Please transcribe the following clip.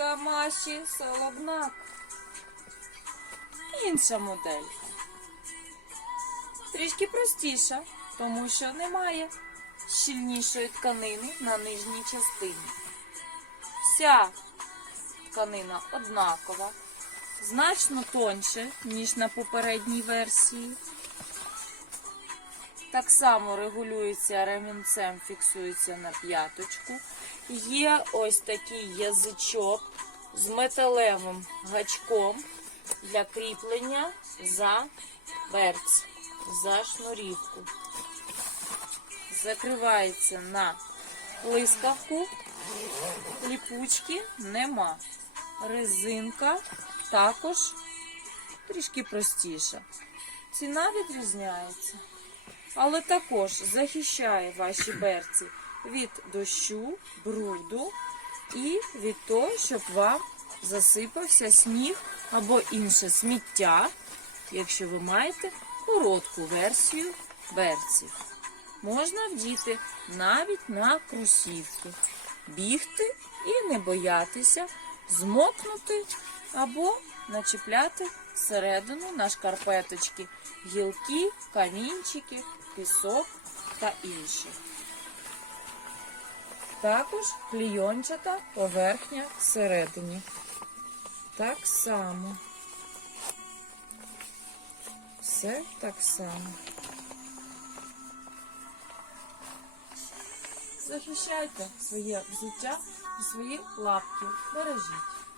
Замаші солобнак. Інша модель. Трішки простіша, тому що немає щільнішої тканини на нижній частині. Вся тканина однакова, значно тоньше, ніж на попередній версії. Так само регулюється ремінцем, фіксується на п'яточку. Є ось такий язичок з металевим гачком для кріплення за берц, за шнурівку. Закривається на блискавку, ліпучки нема. Резинка також трішки простіша. Ціна відрізняється але також захищає ваші берці від дощу, бруду і від того, щоб вам засипався сніг або інше сміття, якщо ви маєте коротку версію берців. Можна вдіти навіть на кросівки, бігти і не боятися змокнути або начіпляти всередину на шкарпеточки гілки, камінчики, пісок та інше. Також клійончата поверхня всередині. Так само. Все так само. Захищайте своє взуття і свої лапки. Бережіть.